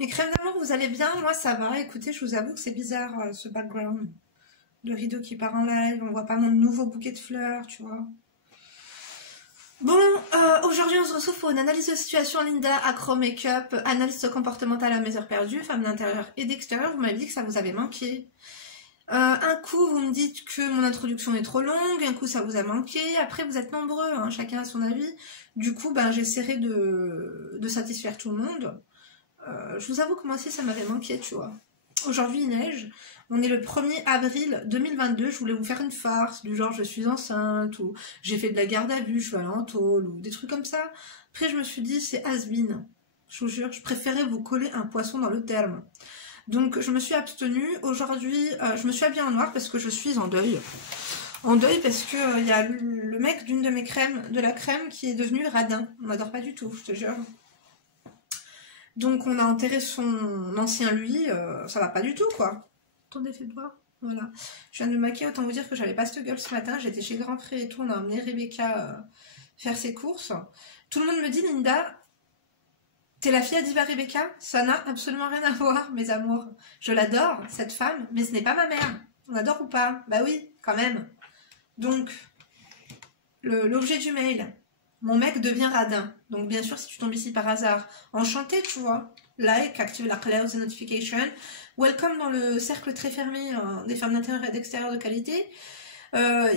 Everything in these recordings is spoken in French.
Mes crèmes d'amour, vous allez bien? Moi, ça va. Écoutez, je vous avoue que c'est bizarre, ce background. Le rideau qui part en live, on voit pas mon nouveau bouquet de fleurs, tu vois. Bon, aujourd'hui, on se retrouve pour une analyse de situation Linda Acro Makeup, analyse comportementale à mes heures perdues, femme d'intérieur et d'extérieur. Vous m'avez dit que ça vous avait manqué. Un coup, vous me dites que mon introduction est trop longue, un coup, ça vous a manqué. Après, vous êtes nombreux, hein, chacun a son avis. Du coup, ben, j'essaierai de satisfaire tout le monde. Je vous avoue que moi aussi ça m'avait manqué, tu vois. Aujourd'hui il neige, on est le 1er avril 2022, je voulais vous faire une farce, du genre je suis enceinte, ou j'ai fait de la garde à vue, je suis allée en tôle, ou des trucs comme ça. Après je me suis dit c'est has-been, je vous jure, je préférais vous coller un poisson dans le terme. Donc je me suis abstenue, aujourd'hui je me suis habillée en noir parce que je suis en deuil. En deuil parce que il y a le mec d'une de mes crèmes, de la crème qui est devenu radin, on n'adore pas du tout, je te jure. Donc on a enterré son ancien lui, ça va pas du tout quoi. Attendez, faites voir. Voilà. Je viens de me maquiller, autant vous dire que j'avais pas cette gueule ce matin, j'étais chez Grand Pré et tout, on a emmené Rebecca faire ses courses. Tout le monde me dit, Linda, t'es la fille à Diva Rebecca? Ça n'a absolument rien à voir, mes amours. Je l'adore, cette femme, mais ce n'est pas ma mère. On adore ou pas? Bah oui, quand même. Donc, l'objet du mail. Mon mec devient radin. Donc bien sûr, si tu tombes ici par hasard, enchanté, tu vois. Like, active la cloud notification. Welcome dans le cercle très fermé des femmes d'intérieur et d'extérieur de qualité.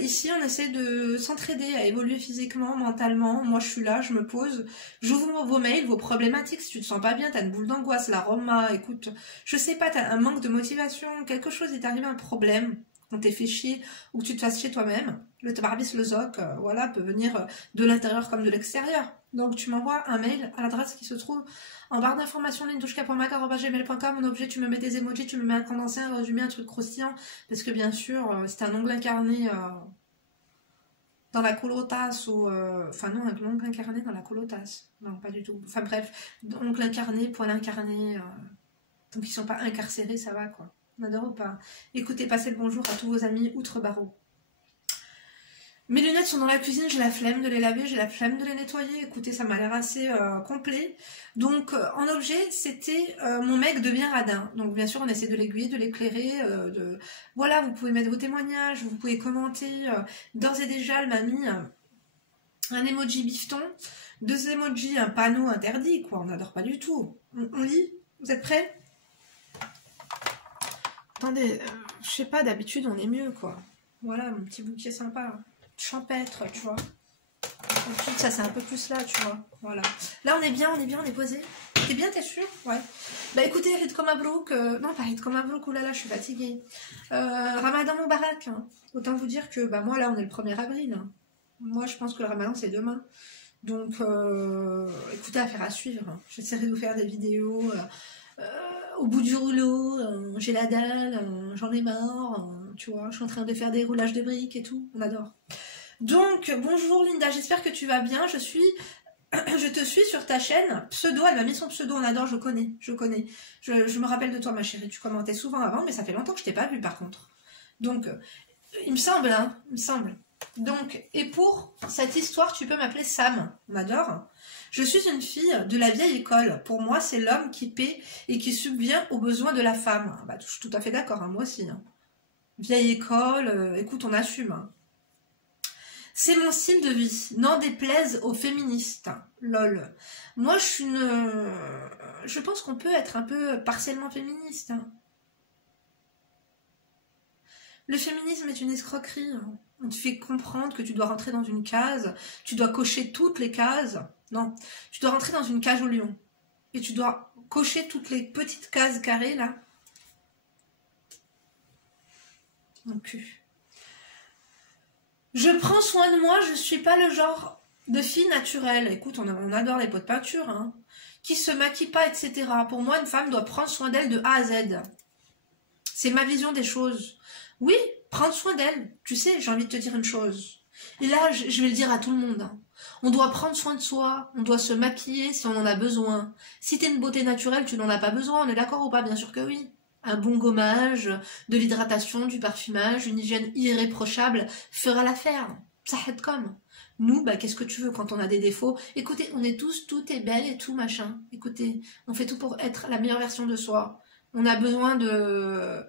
Ici, on essaie de s'entraider à évoluer physiquement, mentalement. Moi, je suis là, je me pose. J'ouvre vos mails, vos problématiques. Si tu te sens pas bien, t'as une boule d'angoisse, la Roma, écoute, je sais pas, t'as un manque de motivation, quelque chose est arrivé, un problème. On t'est fait chier ou que tu te fasses chier toi-même, le tabarbis, le zoc, voilà, peut venir de l'intérieur comme de l'extérieur. Donc tu m'envoies un mail à l'adresse qui se trouve en barre d'informations lindouchka.mac@gmail.com. Mon objet, tu me mets des emojis, tu me mets un condensé, un résumé, un truc croustillant, parce que bien sûr, c'est un ongle incarné dans la colotasse ou... Enfin non, un ongle incarné dans la colotasse. Non, pas du tout. Enfin bref, ongle incarné, poil incarné... Donc ils sont pas incarcérés, ça va quoi. On adore ou pas? Écoutez, passez le bonjour à tous vos amis outre-barreaux. Mes lunettes sont dans la cuisine, j'ai la flemme de les laver, j'ai la flemme de les nettoyer. Écoutez, ça m'a l'air assez complet. Donc, en objet, c'était mon mec devient radin. Donc, bien sûr, on essaie de l'aiguiller, de l'éclairer. Voilà, vous pouvez mettre vos témoignages, vous pouvez commenter. D'ores et déjà, elle m'a mis un emoji bifton, 2 emojis, un panneau interdit, quoi. On n'adore pas du tout. On lit? Vous êtes prêts? Attendez, je sais pas, d'habitude on est mieux quoi. Voilà, mon petit bouquet sympa, champêtre, tu vois. Ensuite, ça c'est un peu plus là, tu vois. Voilà. Là on est bien, on est posé. T'es bien, t'es sûr? Ouais. Bah écoutez, Rid comme Mabrouk, non pas Rid comme Mabrouk, oulala, je suis fatiguée. Ramadan Moubarak, hein. Autant vous dire que bah moi là on est le 1er avril. Hein. Moi je pense que le Ramadan c'est demain. Donc écoutez, affaire à suivre. Hein. J'essaierai de vous faire des vidéos. Au bout du rouleau, j'ai la dalle, j'en ai marre, tu vois, je suis en train de faire des roulages de briques et tout, on adore. Donc, bonjour Linda, j'espère que tu vas bien, je te suis sur ta chaîne, pseudo, elle m'a mis son pseudo, on adore, je connais, je me rappelle de toi ma chérie, tu commentais souvent avant, mais ça fait longtemps que je t'ai pas vu par contre. Donc, il me semble, hein, il me semble. Donc, et pour cette histoire, tu peux m'appeler Sam, on adore. Je suis une fille de la vieille école. Pour moi, c'est l'homme qui paie et qui subvient aux besoins de la femme. Bah, je suis tout à fait d'accord, hein, moi aussi. Hein. Vieille école, écoute, on assume. Hein. C'est mon style de vie. N'en déplaise aux féministes. Lol. Moi, je pense qu'on peut être un peu partiellement féministe. Hein. Le féminisme est une escroquerie. Hein. On te fait comprendre que tu dois rentrer dans une case, tu dois cocher toutes les cases. Non, tu dois rentrer dans une cage au lion. Et tu dois cocher toutes les petites cases carrées, là. Mon cul. Je prends soin de moi, je suis pas le genre de fille naturelle. Écoute, on adore les pots de peinture, hein. Qui se maquille pas, etc. Pour moi, une femme doit prendre soin d'elle de A à Z. C'est ma vision des choses. Oui, prendre soin d'elle. Tu sais, j'ai envie de te dire une chose. Et là, je vais le dire à tout le monde. Hein. On doit prendre soin de soi, on doit se maquiller si on en a besoin. Si t'es une beauté naturelle, tu n'en as pas besoin, on est d'accord ou pas? Bien sûr que oui. Un bon gommage, de l'hydratation, du parfumage, une hygiène irréprochable fera l'affaire. Ça aide comme. Nous, bah, qu'est-ce que tu veux quand on a des défauts? Écoutez, on est tous, tout est belle et tout, machin. Écoutez, on fait tout pour être la meilleure version de soi. On a besoin de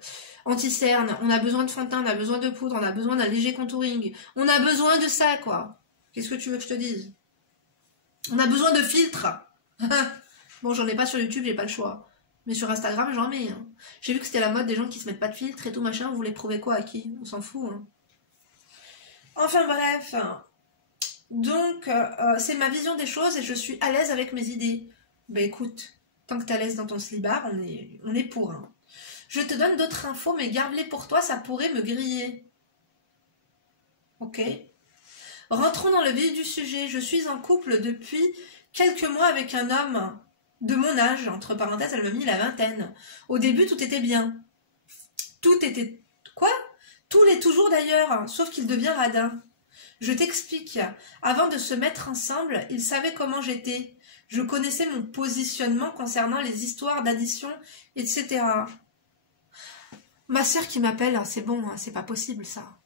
anti-cerne, on a besoin de fond de teint, on a besoin de poudre, on a besoin d'un léger contouring. On a besoin de ça, quoi. Qu'est-ce que tu veux que je te dise? On a besoin de filtres. Bon, j'en ai pas sur YouTube, j'ai pas le choix. Mais sur Instagram, j'en mets. Hein. J'ai vu que c'était la mode des gens qui se mettent pas de filtre et tout machin. Vous voulez prouver quoi à qui? On s'en fout. Hein. Enfin bref. Donc, c'est ma vision des choses et je suis à l'aise avec mes idées. Ben écoute, tant que t'es à l'aise dans ton slibard, on est pour. Hein. Je te donne d'autres infos, mais garde-les pour toi, ça pourrait me griller. Ok? Rentrons dans le vif du sujet. Je suis en couple depuis quelques mois avec un homme de mon âge. Entre parenthèses, elle m'a mis la vingtaine. Au début, tout était bien. Tout était... Quoi? Tout l'est toujours d'ailleurs, sauf qu'il devient radin. Je t'explique. Avant de se mettre ensemble, il savait comment j'étais. Je connaissais mon positionnement concernant les histoires d'addition, etc. Ma sœur qui m'appelle, c'est bon, c'est pas possible ça.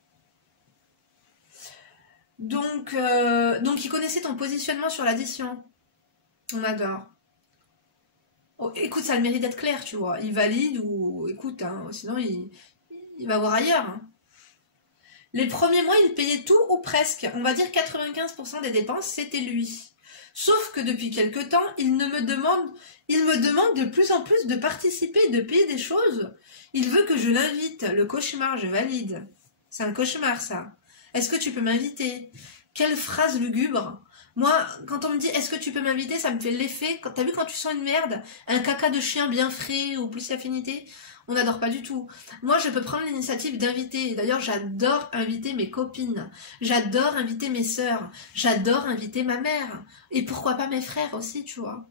Donc, il connaissait ton positionnement sur l'addition. On adore. Oh, écoute, ça a le mérite d'être clair, tu vois. Il valide ou... Écoute, hein, sinon il va voir ailleurs. Hein. Les premiers mois, il payait tout ou presque. On va dire 95% des dépenses, c'était lui. Sauf que depuis quelque temps, il me demande de plus en plus de participer, de payer des choses. Il veut que je l'invite. Le cauchemar, je valide. C'est un cauchemar, ça. Est-ce que tu peux m'inviter? Quelle phrase lugubre. Moi, quand on me dit « est-ce que tu peux m'inviter ?» ça me fait l'effet, t'as vu quand tu sens une merde, un caca de chien bien frais ou plus affinité, on n'adore pas du tout. Moi, je peux prendre l'initiative d'inviter. D'ailleurs, j'adore inviter mes copines. J'adore inviter mes sœurs. J'adore inviter ma mère. Et pourquoi pas mes frères aussi, tu vois.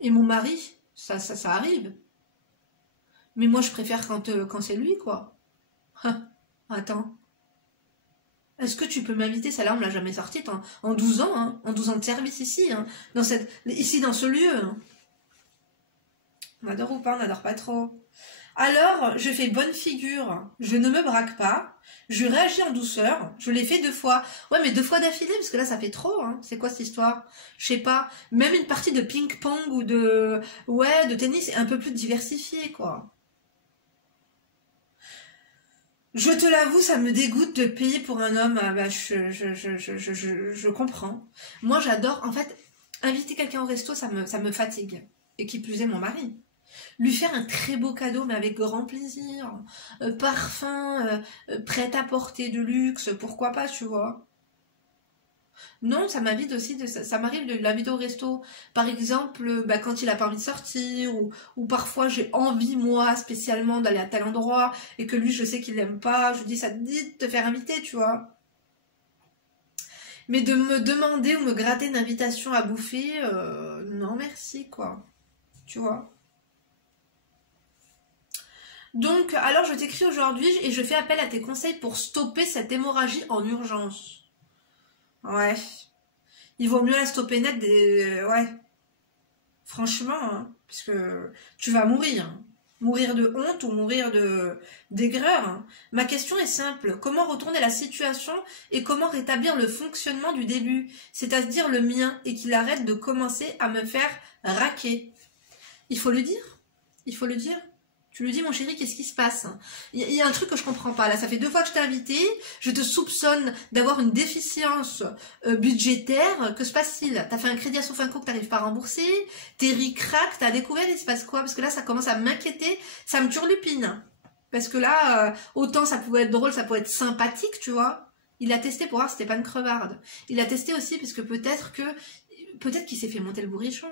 Et mon mari, ça arrive. Mais moi, je préfère quand c'est lui, quoi. Attends. Est-ce que tu peux m'inviter? Celle-là, on me l'a jamais sortie en 12 ans, hein, en 12 ans de service ici, hein, ici dans ce lieu. Hein. On adore ou pas, on n'adore pas trop. Alors, je fais bonne figure, je ne me braque pas, je réagis en douceur, je l'ai fait 2 fois. Ouais, mais 2 fois d'affilée, parce que là, ça fait trop, hein. C'est quoi cette histoire? Je sais pas, même une partie de ping-pong ou de tennis est un peu plus diversifiée, quoi. Je te l'avoue, ça me dégoûte de payer pour un homme. Ah bah, je comprends. Moi, j'adore. En fait, inviter quelqu'un au resto, ça me fatigue. Et qui plus est, mon mari. Lui faire un très beau cadeau, mais avec grand plaisir. Parfum, prêt à porter de luxe, pourquoi pas, tu vois. Non, ça m'invite aussi, ça m'arrive de l'inviter au resto. Par exemple, bah, quand il a pas envie de sortir, ou parfois j'ai envie, moi, spécialement, d'aller à tel endroit, et que lui, je sais qu'il l'aime pas, je lui dis, ça te dit de te faire inviter, tu vois. Mais de me demander ou me gratter une invitation à bouffer, non merci, quoi. Tu vois. Donc, alors je t'écris aujourd'hui et je fais appel à tes conseils pour stopper cette hémorragie en urgence. Ouais. Il vaut mieux la stopper net ouais. Franchement, hein, parce que tu vas mourir. Hein. Mourir de honte ou mourir d'aigreur. Hein. Ma question est simple. Comment retourner la situation et comment rétablir le fonctionnement du début, c'est-à-dire le mien, et qu'il arrête de commencer à me faire raquer? Il faut le dire. Il faut le dire. Tu lui dis, mon chéri, qu'est-ce qui se passe? Il y a un truc que je comprends pas. Là, ça fait 2 fois que je t'ai invité. Je te soupçonne d'avoir une déficience budgétaire. Que se passe-t-il? T'as fait un crédit à Sofinco que t'arrives pas à rembourser. T'es ric-rac. T'as découvert, il se passe quoi? Parce que là, ça commence à m'inquiéter. Ça me turlupine. Parce que là, autant ça pouvait être drôle, ça pouvait être sympathique, tu vois. Il a testé pour voir si c'était pas une crevarde. Il a testé aussi parce que peut-être qu'il s'est fait monter le bourrichon.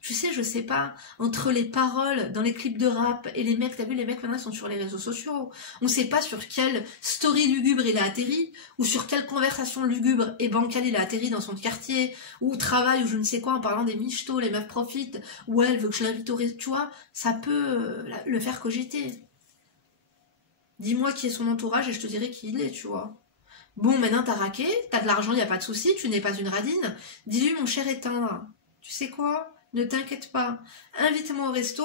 Tu sais, je sais pas, entre les paroles dans les clips de rap et les mecs, t'as vu, les mecs maintenant ils sont sur les réseaux sociaux. On sait pas sur quelle story lugubre il a atterri, ou sur quelle conversation lugubre et bancale il a atterri dans son quartier, ou au travail, ou je ne sais quoi, en parlant des michtos, les meufs profitent, ou elle veut que je l'invite au resto, tu vois, ça peut le faire cogiter. Dis-moi qui est son entourage et je te dirai qui il est, tu vois. Bon, maintenant t'as raqué, t'as de l'argent, y a pas de souci, tu n'es pas une radine. Dis-lui, mon cher éteindre, tu sais quoi? Ne t'inquiète pas, invite-moi au resto,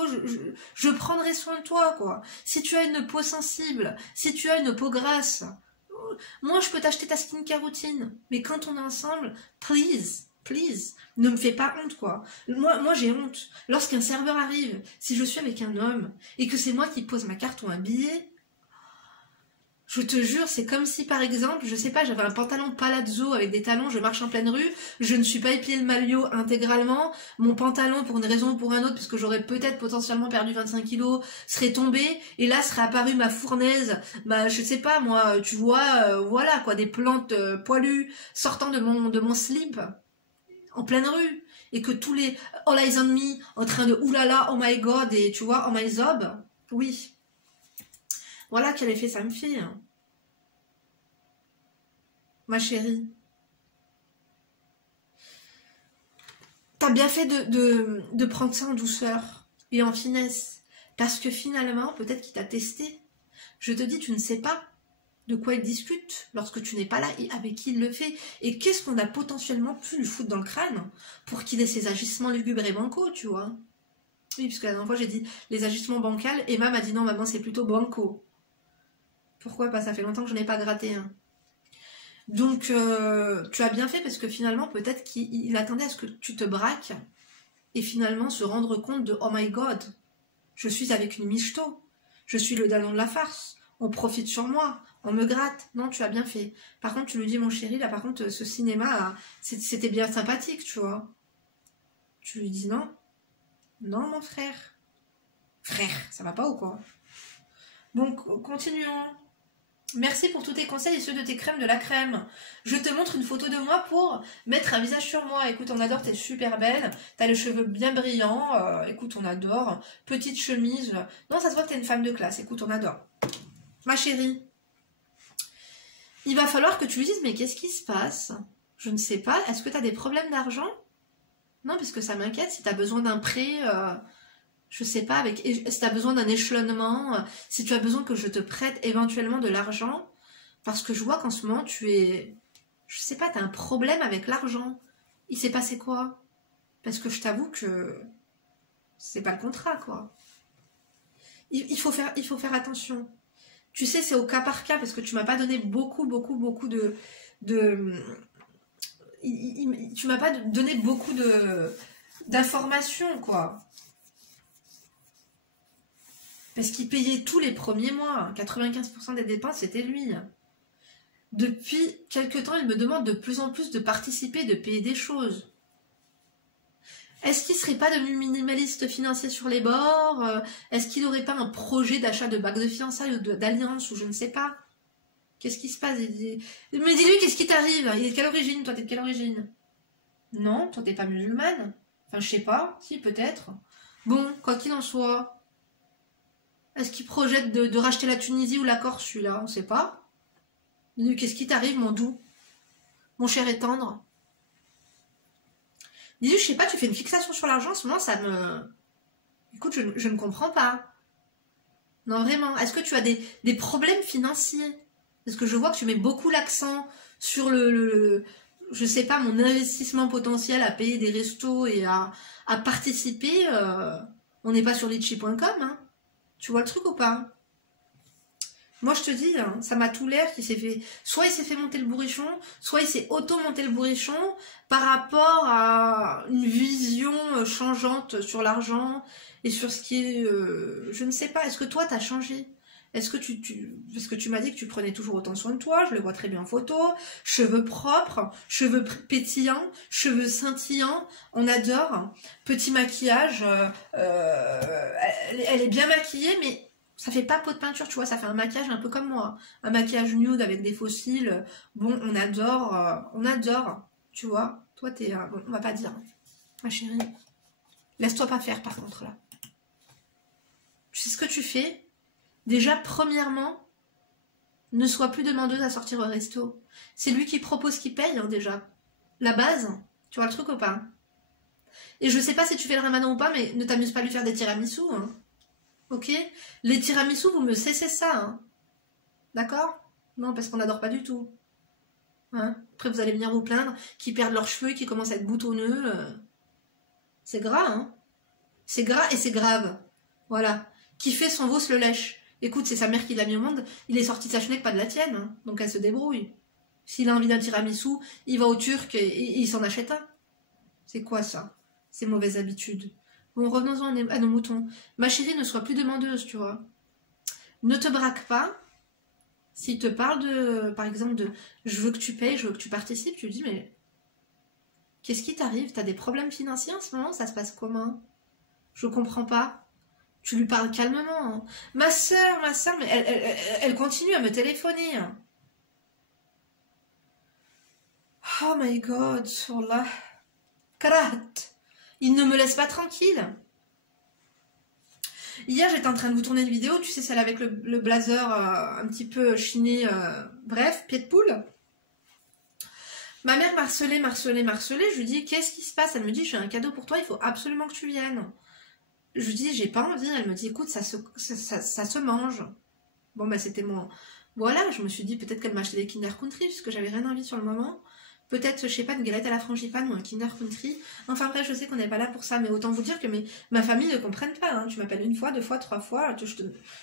je prendrai soin de toi, quoi. Si tu as une peau sensible, si tu as une peau grasse, moi je peux t'acheter ta skincare routine, mais quand on est ensemble, please, ne me fais pas honte, quoi. Moi j'ai honte. Lorsqu'un serveur arrive, si je suis avec un homme, et que c'est moi qui pose ma carte ou un billet, je te jure, c'est comme si, par exemple, je sais pas, j'avais un pantalon palazzo avec des talons, je marche en pleine rue, je ne suis pas épié le maillot intégralement, mon pantalon, pour une raison ou pour une autre, parce que j'aurais peut-être potentiellement perdu 25 kilos, serait tombé, et là serait apparue ma fournaise, je sais pas, moi, tu vois, voilà, quoi, des plantes poilues sortant de mon slip, en pleine rue, et que tous les all eyes on me, en train de oulala, oh my god, et tu vois, oh my zob, oui. Voilà quel effet ça me fait. Ma chérie. T'as bien fait de prendre ça en douceur et en finesse. Parce que finalement, peut-être qu'il t'a testé. Je te dis, tu ne sais pas de quoi il discute lorsque tu n'es pas là et avec qui il le fait. Et qu'est-ce qu'on a potentiellement pu lui foutre dans le crâne pour qu'il ait ces agissements lugubres et bancaux, tu vois. Oui, parce que la dernière fois, j'ai dit les agissements bancals. Emma m'a dit non, maman, c'est plutôt banco. Pourquoi pas? Ça fait longtemps que je n'ai pas gratté. Hein. Donc, tu as bien fait parce que finalement, peut-être qu'il attendait à ce que tu te braques et finalement se rendre compte de « Oh my God, je suis avec une michto, je suis le dallon de la farce, on profite sur moi, on me gratte. » Non, tu as bien fait. Par contre, tu lui dis « Mon chéri, là par contre, ce cinéma, c'était bien sympathique, tu vois. » Tu lui dis « Non, non mon frère. » Frère, ça va pas ou quoi? Bon, continuons. Merci pour tous tes conseils et ceux de tes crèmes de la crème. Je te montre une photo de moi pour mettre un visage sur moi. Écoute, on adore, t'es super belle. T'as les cheveux bien brillants. Écoute, on adore. Petite chemise. Non, ça se voit que t'es une femme de classe. Écoute, on adore. Ma chérie, il va falloir que tu lui dises, mais qu'est-ce qui se passe? Je ne sais pas. Est-ce que t'as des problèmes d'argent? Non, parce que ça m'inquiète. Si t'as besoin d'un prêt... je sais pas, si tu as besoin d'un échelonnement, si tu as besoin que je te prête éventuellement de l'argent, parce que je vois qu'en ce moment, tu es... Je sais pas, tu as un problème avec l'argent. Il s'est passé quoi? Parce que je t'avoue que c'est pas le contrat, quoi. Il faut faire attention. Tu sais, c'est au cas par cas, parce que tu m'as pas donné beaucoup de... Tu m'as pas donné beaucoup d'informations, quoi. Parce qu'il payait tous les premiers mois. 95% des dépenses, c'était lui. Depuis quelque temps, il me demande de plus en plus de participer, de payer des choses. Est-ce qu'il ne serait pas devenu minimaliste financier sur les bords? Est-ce qu'il n'aurait pas un projet d'achat de bague de fiançailles ou d'alliance ou je ne sais pas? Qu'est-ce qui se passe? Mais dis-lui, qu'est-ce qui t'arrive? Il est de quelle origine? Toi, t'es de quelle origine? Non, toi, t'es pas musulmane. Enfin, je sais pas. Si, peut-être. Bon, quoi qu'il en soit... Est-ce qu'il projette de racheter la Tunisie ou la Corse, celui-là? On sait pas. Qu'est-ce qui t'arrive, mon doux? Mon cher et tendre? Dis-lui, je sais pas, tu fais une fixation sur l'argent, en ce moment, ça me... Écoute, je ne comprends pas. Non, vraiment. Est-ce que tu as des problèmes financiers? Parce que je vois que tu mets beaucoup l'accent sur je sais pas, mon investissement potentiel à payer des restos et à participer. On n'est pas sur litchi.com, hein. Tu vois le truc ou pas? Moi, je te dis, hein, ça m'a tout l'air qu'il s'est fait... Soit il s'est fait monter le bourrichon, soit il s'est auto-monté le bourrichon par rapport à une vision changeante sur l'argent et sur ce qui est... je ne sais pas, est-ce que toi, t'as changé? Est-ce que parce que tu m'as dit que tu prenais toujours autant soin de toi, je le vois très bien en photo, cheveux propres, cheveux pétillants, cheveux scintillants, on adore, petit maquillage, elle est bien maquillée, mais ça fait pas peau de peinture, tu vois, ça fait un maquillage un peu comme moi, un maquillage nude avec des fossiles, bon, on adore, tu vois, toi t'es, bon, on va pas dire, ma chérie, laisse-toi pas faire par contre là. Tu sais ce que tu fais? Déjà, premièrement, ne sois plus demandeuse à sortir au resto. C'est lui qui propose, qui paye, hein, déjà. La base, tu vois le truc ou pas? Et je sais pas si tu fais le ramadan ou pas, mais ne t'amuse pas à lui faire des tiramisu, hein. Ok? Les tiramisu, vous me cessez ça, hein. D'accord? Non, parce qu'on n'adore pas du tout. Hein? Après, vous allez venir vous plaindre, qui perdent leurs cheveux, qui commencent à être boutonneux. C'est gras, hein. C'est gras et c'est grave. Voilà. Qui fait son veau se le lèche. Écoute, c'est sa mère qui l'a mis au monde, il est sorti de sa chenille, pas de la tienne, hein. Donc elle se débrouille. S'il a envie d'un tiramisu, il va au Turc et il s'en achète un. C'est quoi ça? Ces mauvaises habitudes. Bon, revenons-en à nos moutons. Ma chérie, ne sois plus demandeuse, tu vois. Ne te braque pas. S'il te parle de, par exemple, de je veux que tu payes, je veux que tu participes, tu lui dis, mais qu'est-ce qui t'arrive? T'as des problèmes financiers en ce moment? Ça se passe comment? Je comprends pas. Tu lui parles calmement. Hein. Ma soeur, mais elle continue à me téléphoner. Hein. Oh my god, wallah. Karat. Il ne me laisse pas tranquille. Hier, j'étais en train de vous tourner une vidéo, tu sais, celle avec le blazer un petit peu chiné, bref, pied de poule. Ma mère m'harcelait. Je lui dis, qu'est-ce qui se passe? Elle me dit, j'ai un cadeau pour toi, il faut absolument que tu viennes. Je lui dis, j'ai pas envie. Elle me dit, écoute, ça se mange. Bon, bah, c'était mon... Voilà, je me suis dit, peut-être qu'elle m'a acheté des Kinder Country, puisque j'avais rien envie sur le moment. Peut-être, je sais pas, une galette à la frangipane ou un Kinder Country. Enfin bref, je sais qu'on n'est pas là pour ça, mais autant vous dire que ma famille ne comprenne pas. Hein. Tu m'appelles une fois, deux fois, trois fois,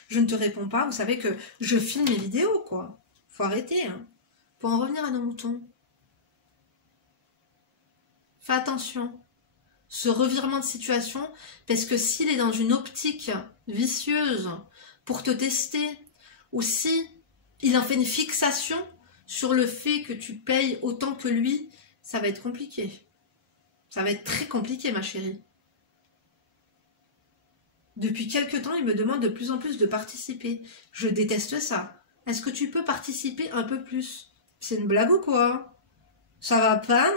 je ne te réponds pas. Vous savez que je filme mes vidéos, quoi. Faut arrêter. Hein. Pour en revenir à nos moutons. Fais attention. Ce revirement de situation, parce que s'il est dans une optique vicieuse pour te tester, ou si il en fait une fixation sur le fait que tu payes autant que lui, ça va être compliqué. Ça va être très compliqué, ma chérie. Depuis quelque temps, il me demande de plus en plus de participer. Je déteste ça. Est-ce que tu peux participer un peu plus? C'est une blague ou quoi? Ça va pas?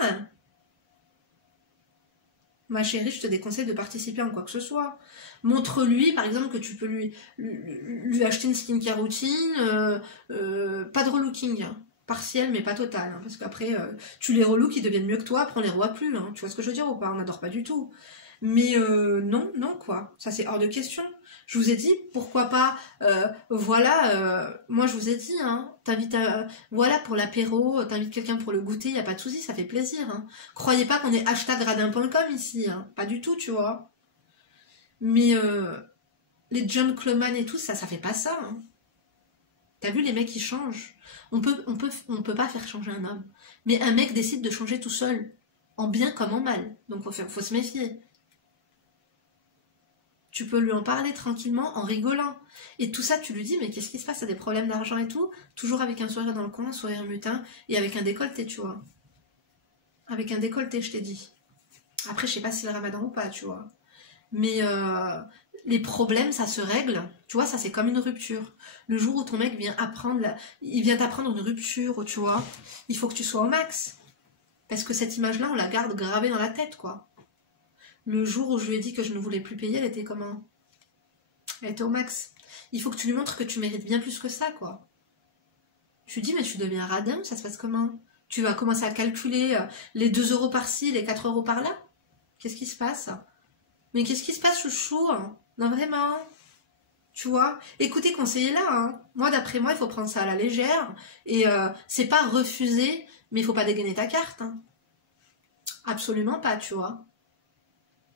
Ma chérie, je te déconseille de participer en quoi que ce soit. Montre-lui, par exemple, que tu peux lui acheter une skincare routine, pas de relooking. Partiel, mais pas total. Hein, parce qu'après, tu les relooks, ils deviennent mieux que toi, après on les revoit plus. Hein, tu vois ce que je veux dire ou pas? On n'adore pas du tout. Mais non, quoi. Ça, c'est hors de question. Je vous ai dit, pourquoi pas, voilà, moi je vous ai dit, hein, t'invites voilà, pour l'apéro, t'invites quelqu'un pour le goûter, y a pas de souci, ça fait plaisir. Hein. Croyez pas qu'on est #radin.com ici, hein, pas du tout, tu vois. Mais les gentlemen et tout, ça fait pas ça. Hein. T'as vu les mecs qui changent? On peut pas faire changer un homme. Mais un mec décide de changer tout seul. En bien comme en mal. Donc faut se méfier. Tu peux lui en parler tranquillement en rigolant. Et tout ça, tu lui dis, mais qu'est-ce qui se passe? T'as des problèmes d'argent et tout? Toujours avec un sourire dans le coin, un sourire mutin, et avec un décolleté, tu vois. Avec un décolleté, je t'ai dit. Après, je sais pas si c'est le ramadan ou pas, tu vois. Mais les problèmes, ça se règle. Tu vois, ça c'est comme une rupture. Le jour où ton mec vient il vient t'apprendre une rupture, tu vois, il faut que tu sois au max. Parce que cette image-là, on la garde gravée dans la tête, quoi. Le jour où je lui ai dit que je ne voulais plus payer, elle était comment? Elle était au max. Il faut que tu lui montres que tu mérites bien plus que ça, quoi. Je lui dis, mais tu deviens radin, ça se passe comment? Tu vas commencer à calculer les 2 € par-ci, les 4 € par-là? Qu'est-ce qui se passe? Mais qu'est-ce qui se passe, chouchou? Non, vraiment? Tu vois? Écoutez, conseillez-la. Hein. Moi, d'après moi, il faut prendre ça à la légère. Et c'est pas refuser, mais il faut pas dégainer ta carte. Hein. Absolument pas, tu vois.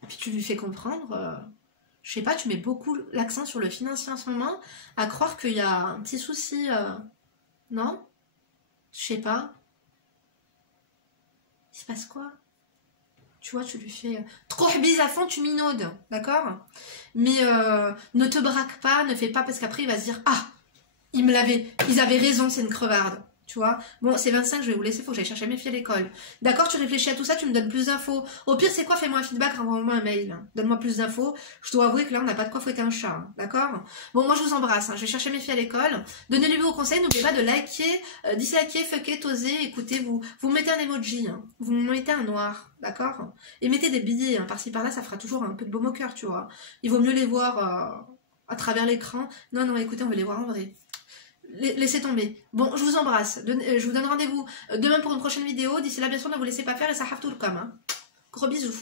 Et puis tu lui fais comprendre... je sais pas, tu mets beaucoup l'accent sur le financier en ce moment, à croire qu'il y a un petit souci. Non? Je sais pas. Il se passe quoi? Tu vois, tu lui fais trop bise à fond, tu minaudes, d'accord? Mais ne te braque pas, ne fais pas, parce qu'après il va se dire, ah, ils avaient raison, c'est une crevarde. Tu vois, bon, c'est 25, je vais vous laisser, faut que j'aille chercher mes filles à l'école. D'accord, tu réfléchis à tout ça, tu me donnes plus d'infos. Au pire, c'est quoi, fais-moi un feedback, renvoie-moi un mail. Donne-moi plus d'infos. Je dois avouer que là, on n'a pas de quoi fouetter un chat, hein, d'accord? Bon, moi, je vous embrasse, hein. Je vais chercher mes filles à l'école. Donnez-lui vos conseils, n'oubliez pas de liker, disliker, fucker, oser. Écoutez, vous mettez un emoji, hein. Vous mettez un noir, d'accord? Et mettez des billets, hein, par-ci par-là, ça fera toujours un peu de baume au cœur, tu vois. Il vaut mieux les voir à travers l'écran. Non, écoutez, on va les voir en vrai. Laissez tomber. Bon, je vous embrasse. Je vous donne rendez-vous demain pour une prochaine vidéo. D'ici là, bien sûr, ne vous laissez pas faire et ça have tout le com. Hein. Gros bisous.